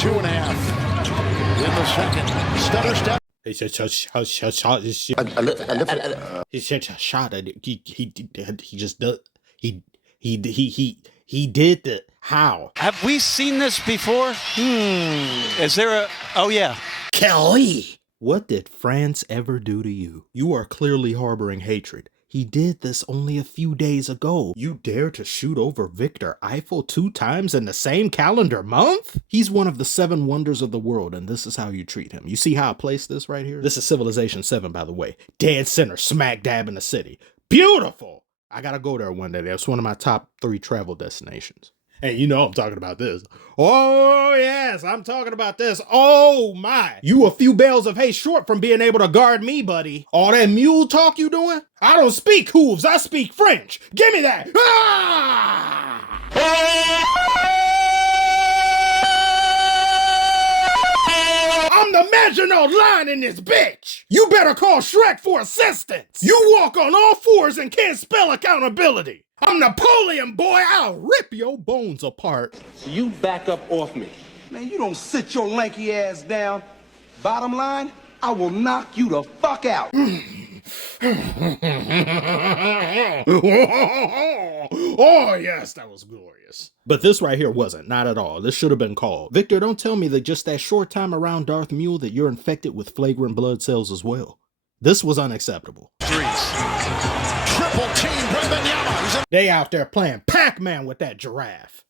2.5 in the second. Stutter step. He said, he said, shot at it. He just does. He did the how. Have we seen this before? Is there a... Oh, yeah. Kelly! What did France ever do to you? You are clearly harboring hatred. He did this only a few days ago. You dare to shoot over Victor Eiffel 2 times in the same calendar month? He's one of the 7 wonders of the world, and this is how you treat him. You see how I placed this right here? This is Civilization 7, by the way. Dead center, smack dab in the city. Beautiful! I gotta go there one day. That's one of my top 3 travel destinations. Hey, you know I'm talking about this. Oh, yes, I'm talking about this. Oh, my. You a few bales of hay short from being able to guard me, buddy. All that mule talk you doing? I don't speak hooves. I speak French. Give me that. Ah! I'm the Maginot Line in this bitch. You better call Shrek for assistance. You walk on all 4s and can't spell accountability. I'm Napoleon, boy. I'll rip your bones apart. So you back up off me. Man, you don't sit your lanky ass down. Bottom line, I will knock you the fuck out. Oh, yes, that was glorious. But this right here wasn't, not at all. This should have been called. Victor, don't tell me that just that short time around Darth Mule that you're infected with flagrant blood cells as well. This was unacceptable. Triple team Wembanyama. They out there playing Pac-Man with that giraffe.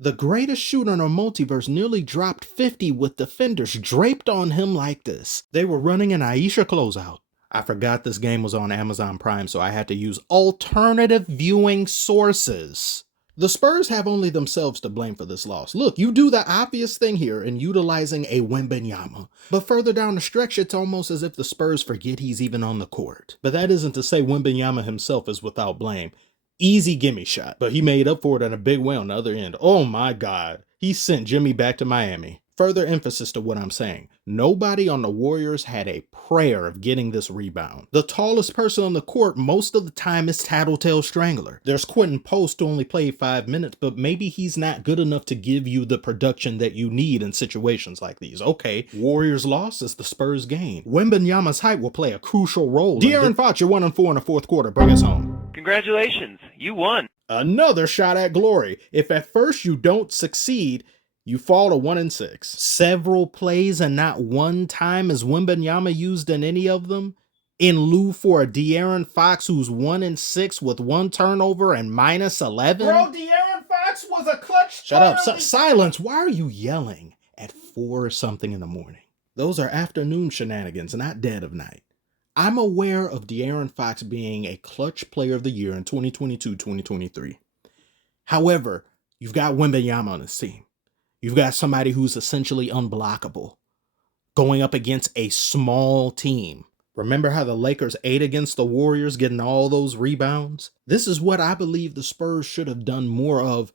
The greatest shooter in a multiverse nearly dropped 50 with defenders draped on him like this. They were running an Aisha closeout. I forgot this game was on Amazon Prime, so I had to use alternative viewing sources. The Spurs have only themselves to blame for this loss. Look, you do the obvious thing here in utilizing a Wembanyama, but further down the stretch, it's almost as if the Spurs forget he's even on the court. But that isn't to say Wembanyama himself is without blame. Easy gimme shot, but he made up for it in a big way on the other end. Oh my God, he sent Jimmy back to Miami. Further emphasis to what I'm saying. Nobody on the Warriors had a prayer of getting this rebound. The tallest person on the court most of the time is Tattletale Strangler. There's Quentin Post who only played 5 minutes, but maybe he's not good enough to give you the production that you need in situations like these. Okay, Warriors loss is the Spurs gain. Wembanyama's height will play a crucial role. De'Aaron Fox, you're 1-4 in the 4th quarter. Bring us home. Congratulations, you won. Another shot at glory. If at first you don't succeed, you fall to 1-6. Several plays and not one time is Wembanyama used in any of them, in lieu for a De'Aaron Fox who's 1-6 with 1 turnover and -11. Bro, De'Aaron Fox was a clutch. Shut up. Silence. Why are you yelling at 4 or something in the morning? Those are afternoon shenanigans, not dead of night. I'm aware of De'Aaron Fox being a clutch player of the year in 2022-2023. However, you've got Wembanyama on his team. You've got somebody who's essentially unblockable, going up against a small team. Remember how the Lakers ate against the Warriors, getting all those rebounds? This is what I believe the Spurs should have done more of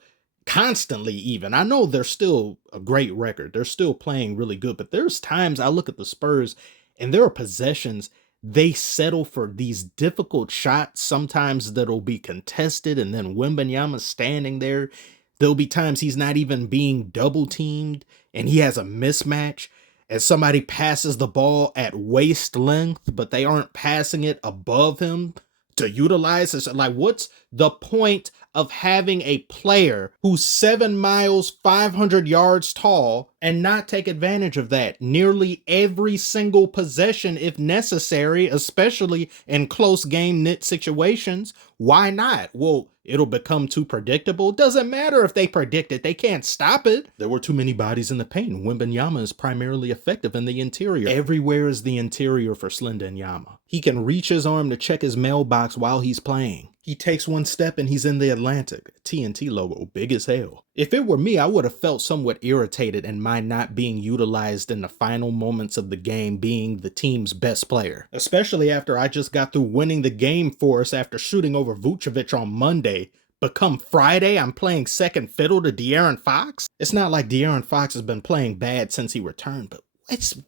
constantly even. I know they're still a great record. They're still playing really good, but there's times I look at the Spurs and there are possessions they settle for these difficult shots, sometimes that'll be contested, and then Wembanyama standing there. There'll be times he's not even being double teamed and he has a mismatch and somebody passes the ball at waist length, but they aren't passing it above him to utilize it. Like, what's the point of having a player who's 7 miles, 500 yards tall and not take advantage of that nearly every single possession if necessary, especially in close game knit situations? Why not? Well, it'll become too predictable. Doesn't matter if they predict it. They can't stop it. There were too many bodies in the paint. Wembanyama is primarily effective in the interior. Everywhere is the interior for Slendanyama. He can reach his arm to check his mailbox while he's playing. He takes one step and he's in the Atlantic. TNT logo, big as hell. If it were me, I would have felt somewhat irritated in my not being utilized in the final moments of the game being the team's best player. Especially after I just got through winning the game for us after shooting over Vucevic on Monday. But come Friday, I'm playing second fiddle to De'Aaron Fox? It's not like De'Aaron Fox has been playing bad since he returned, but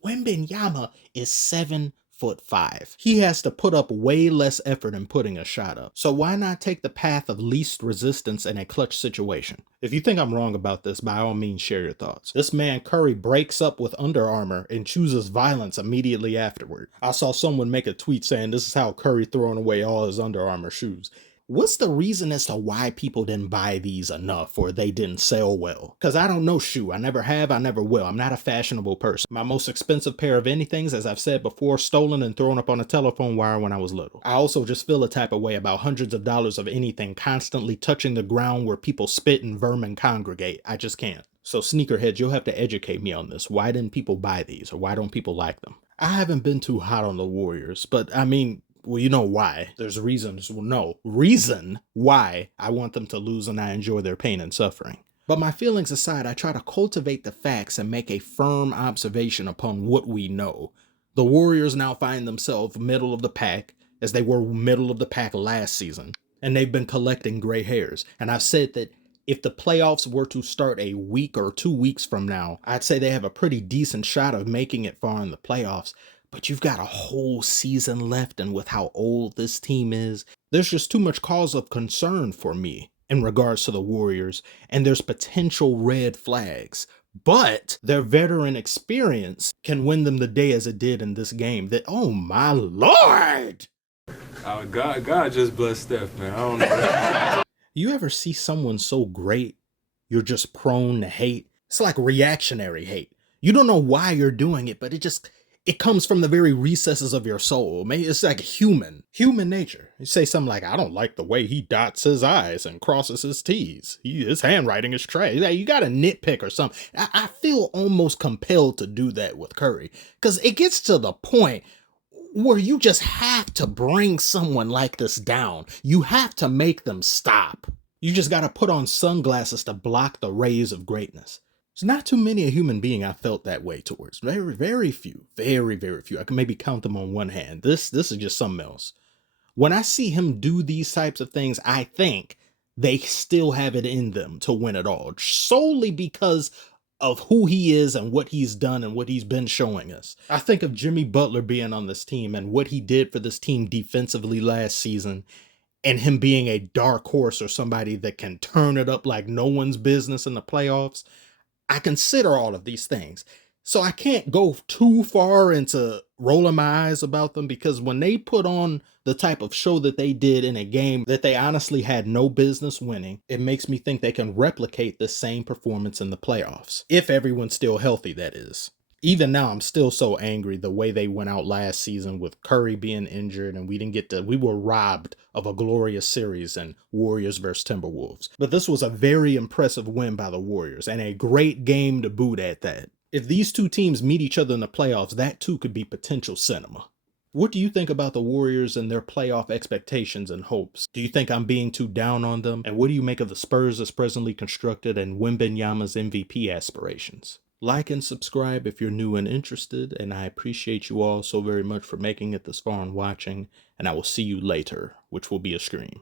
Wembanyama is 7 8'5". He has to put up way less effort in putting a shot up. So why not take the path of least resistance in a clutch situation? If you think I'm wrong about this, by all means share your thoughts. This man Curry breaks up with Under Armour and chooses violence immediately afterward. I saw someone make a tweet saying this is how Curry throwing away all his Under Armour shoes. What's the reason as to why people didn't buy these enough or they didn't sell well? Because I don't know shoe. I never have, I never will. I'm not a fashionable person. My most expensive pair of anything, as I've said before, stolen and thrown up on a telephone wire when I was little. I also just feel a type of way about hundreds of dollars of anything constantly touching the ground where people spit and vermin congregate. I just can't. So sneakerheads, you'll have to educate me on this. Why didn't people buy these, or why don't people like them? I haven't been too hot on the Warriors, but I mean, well, you know why. There's reasons. Well, no. Reason why I want them to lose and I enjoy their pain and suffering. But my feelings aside, I try to cultivate the facts and make a firm observation upon what we know. The Warriors now find themselves middle of the pack, as they were middle of the pack last season. And they've been collecting gray hairs. And I've said that if the playoffs were to start a week or 2 weeks from now, I'd say they have a pretty decent shot of making it far in the playoffs. But you've got a whole season left, and with how old this team is, there's just too much cause of concern for me in regards to the Warriors, and there's potential red flags. But their veteran experience can win them the day as it did in this game. That, oh my Lord! God just blessed Steph, man. I don't know. You ever see someone so great, you're just prone to hate? It's like reactionary hate. You don't know why you're doing it, but it comes from the very recesses of your soul. Maybe it's like human nature. You say something like, I don't like the way he dots his I's and crosses his T's. His handwriting is trash. You got to nitpick or something. I feel almost compelled to do that with Curry, because it gets to the point where you just have to bring someone like this down. You have to make them stop. You just got to put on sunglasses to block the rays of greatness. There's not too many a human being I felt that way towards. Very, very few. Very, very few. I can maybe count them on one hand. This is just something else. When I see him do these types of things, I think they still have it in them to win it all. Solely because of who he is and what he's done and what he's been showing us. I think of Jimmy Butler being on this team and what he did for this team defensively last season, and him being a dark horse or somebody that can turn it up like no one's business in the playoffs. I consider all of these things. So I can't go too far into rolling my eyes about them, because when they put on the type of show that they did in a game that they honestly had no business winning, it makes me think they can replicate the same performance in the playoffs. If everyone's still healthy, that is. Even now, I'm still so angry the way they went out last season with Curry being injured, and we were robbed of a glorious series in Warriors versus Timberwolves. But this was a very impressive win by the Warriors, and a great game to boot at that. If these two teams meet each other in the playoffs, that too could be potential cinema. What do you think about the Warriors and their playoff expectations and hopes? Do you think I'm being too down on them? And what do you make of the Spurs as presently constructed and Wembanyama's MVP aspirations? Like and subscribe if you're new and interested, and I appreciate you all so very much for making it this far and watching, and I will see you later, which will be a stream.